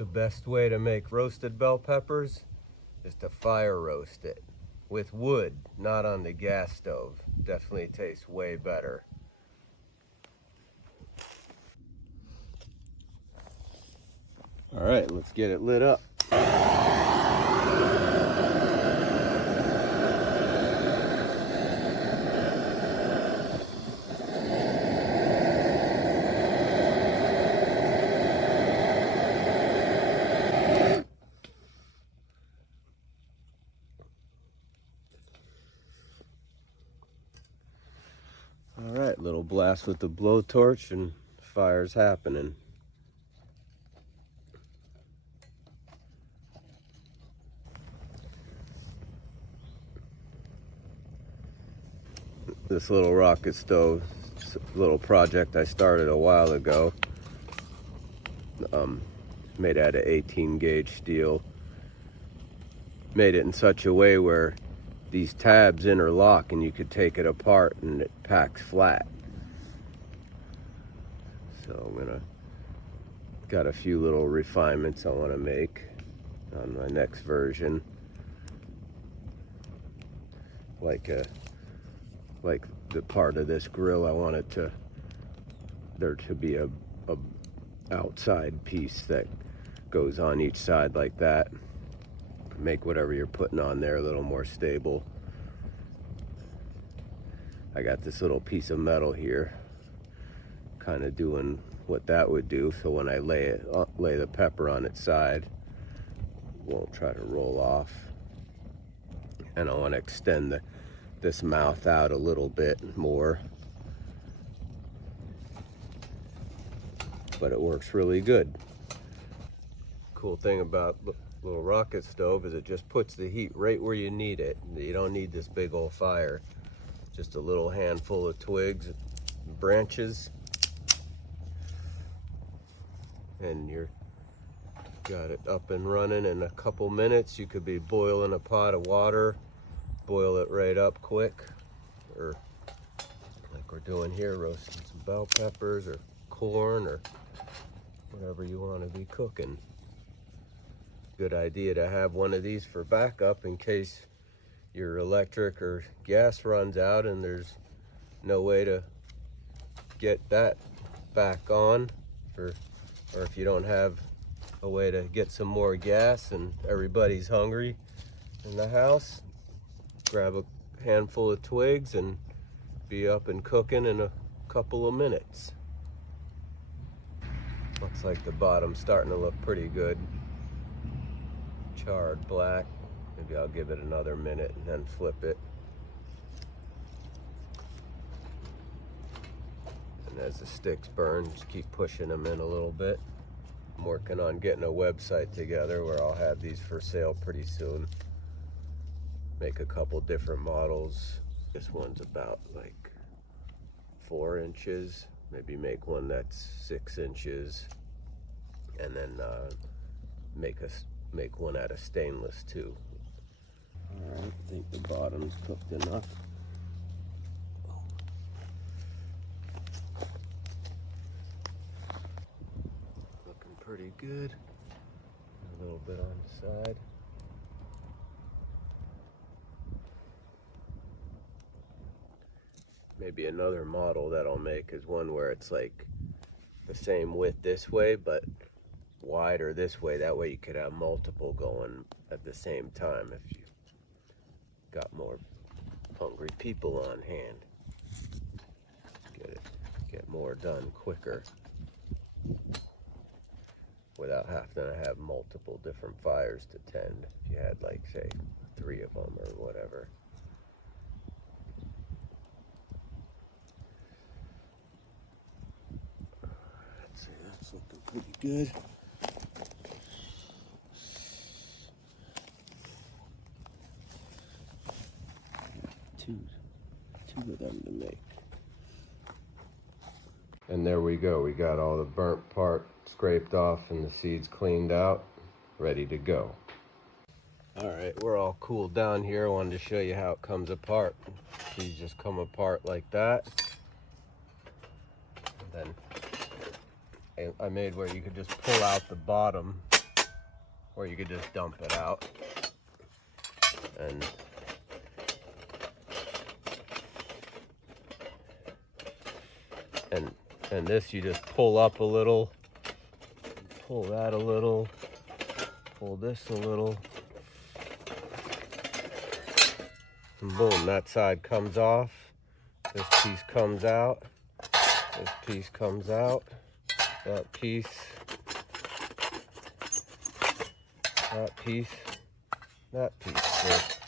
The best way to make roasted bell peppers is to fire roast it with wood, not on the gas stove. Definitely tastes way better. All right, let's get it lit up. All right, little blast with the blowtorch and fire's happening. This little rocket stove, little project I started a while ago, made out of 18 gauge steel. Made it in such a way where these tabs interlock and you could take it apart and it packs flat. So got a few little refinements I want to make on my next version. Like the part of this grill, I want there to be a outside piece that goes on each side like that. Make whatever you're putting on there a little more stable. I got this little piece of metal here, kind of doing what that would do. So when I lay the pepper on its side, it won't try to roll off. And I want to extend this mouth out a little bit more. But it works really good. Cool thing about the little rocket stove is it just puts the heat right where you need it. You don't need this big old fire. Just a little handful of twigs, branches, and you're got it up and running in a couple minutes. You could be boiling a pot of water, boil it right up quick, or like we're doing here, roasting some bell peppers or corn or whatever you want to be cooking. Good idea to have one of these for backup in case your electric or gas runs out and there's no way to get that back on, or if you don't have a way to get some more gas and everybody's hungry in the house, grab a handful of twigs and be up and cooking in a couple of minutes. Looks like the bottom's starting to look pretty good. Charred black. Maybe I'll give it another minute and then flip it. And as the sticks burn, just keep pushing them in a little bit. I'm working on getting a website together where I'll have these for sale pretty soon. Make a couple different models. This one's about like 4 inches. Maybe make one that's 6 inches. And then make one out of stainless too. All right, I think the bottom's cooked enough. Looking pretty good. A little bit on the side. Maybe another model that I'll make is one where it's like the same width this way, but wider this way. That way you could have multiple going at the same time if you got more hungry people on hand. Get more done quicker without having to have multiple different fires to tend. If you had like say 3 of them or whatever. Let's see, that's looking pretty good. Two of them to make. And there we go. We got all the burnt part scraped off and the seeds cleaned out, ready to go. All right, we're all cooled down here. I wanted to show you how it comes apart. These just come apart like that. And then I made where you could just pull out the bottom or you could just dump it out. And this you just pull up a little, pull that a little, pull this a little, and boom, that side comes off. This piece comes out. This piece comes out. That piece. That piece. That piece.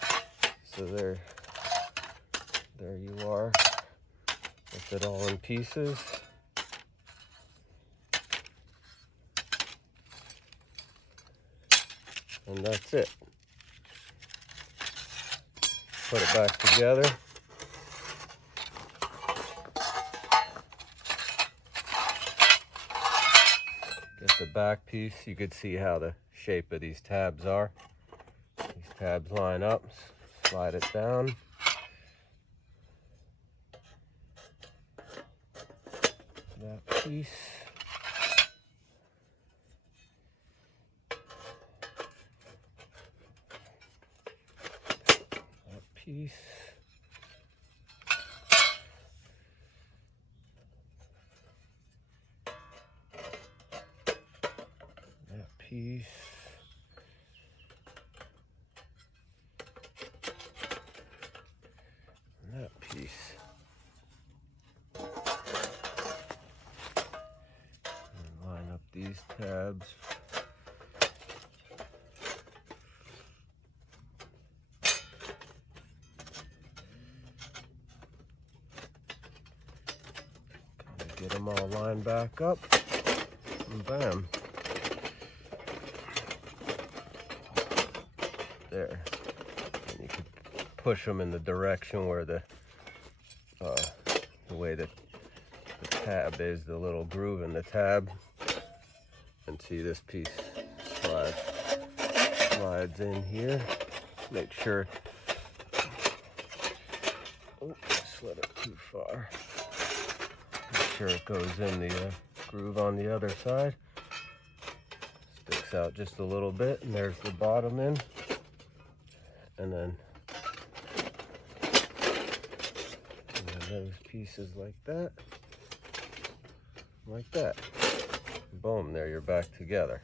So there you are. With it all in pieces. And that's it. Put it back together. Get the back piece. You could see how the shape of these tabs are. These tabs line up. Slide it down. That piece. That piece. That piece. And that piece. And line up these tabs. Get them all lined back up, and bam. There. And you can push them in the direction where the way that the tab is, the little groove in the tab. And see, this piece slides in here. Make sure, oh, slid it too far. Make sure it goes in the groove on the other side. Sticks out just a little bit, and there's the bottom end. And then those pieces like that. Like that. Boom, there you're back together.